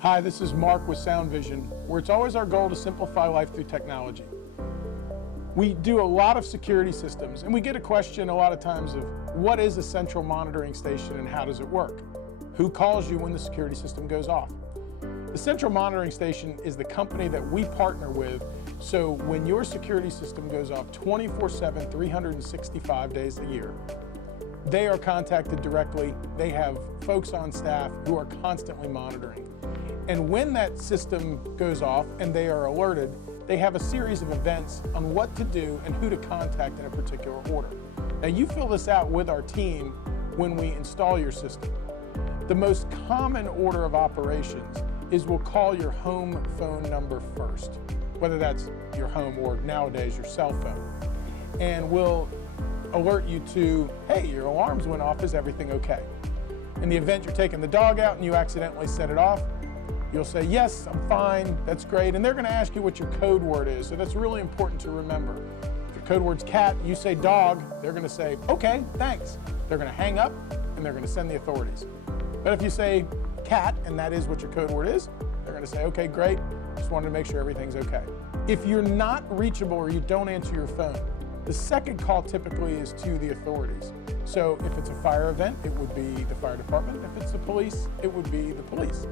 Hi, this is Mark with SoundVision, where it's always our goal to simplify life through technology. We do a lot of security systems, and we get a question a lot of times of what is a central monitoring station and how does it work? Who calls you when the security system goes off? The central monitoring station is the company that we partner with, so when your security system goes off 24/7, 365 days a year, they are contacted directly. They have folks on staff who are constantly monitoring. And when that system goes off and they are alerted, they have a series of events on what to do and who to contact in a particular order. Now you fill this out with our team when we install your system. The most common order of operations is we'll call your home phone number first, whether that's your home or nowadays your cell phone. And we'll alert you to, hey, your alarms went off, is everything okay? In the event you're taking the dog out and you accidentally set it off, you'll say, yes, I'm fine, that's great. And they're gonna ask you what your code word is. So that's really important to remember. If your code word's cat, you say dog, they're gonna say, okay, thanks. They're gonna hang up and they're gonna send the authorities. But if you say cat, and that is what your code word is, they're gonna say, okay, great, just wanted to make sure everything's okay. If you're not reachable or you don't answer your phone, the second call typically is to the authorities. So if it's a fire event, it would be the fire department. If it's the police, it would be the police.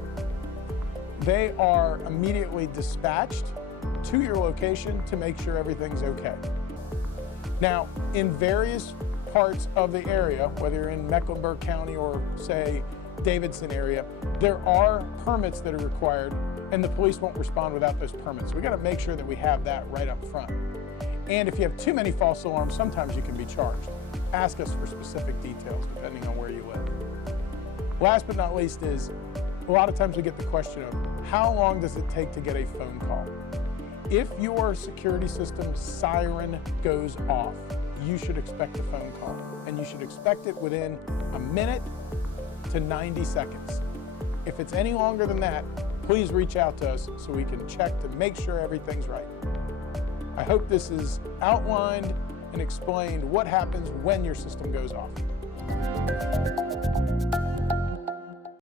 They are immediately dispatched to your location to make sure everything's okay. Now, in various parts of the area, whether you're in Mecklenburg County or say Davidson area, there are permits that are required and the police won't respond without those permits. So we gotta make sure that we have that right up front. And if you have too many false alarms, sometimes you can be charged. Ask us for specific details depending on where you live. Last but not least is, a lot of times we get the question of, how long does it take to get a phone call? If your security system siren goes off, you should expect a phone call. And you should expect it within a minute to 90 seconds. If it's any longer than that, please reach out to us so we can check to make sure everything's right. I hope this is outlined and explained what happens when your system goes off.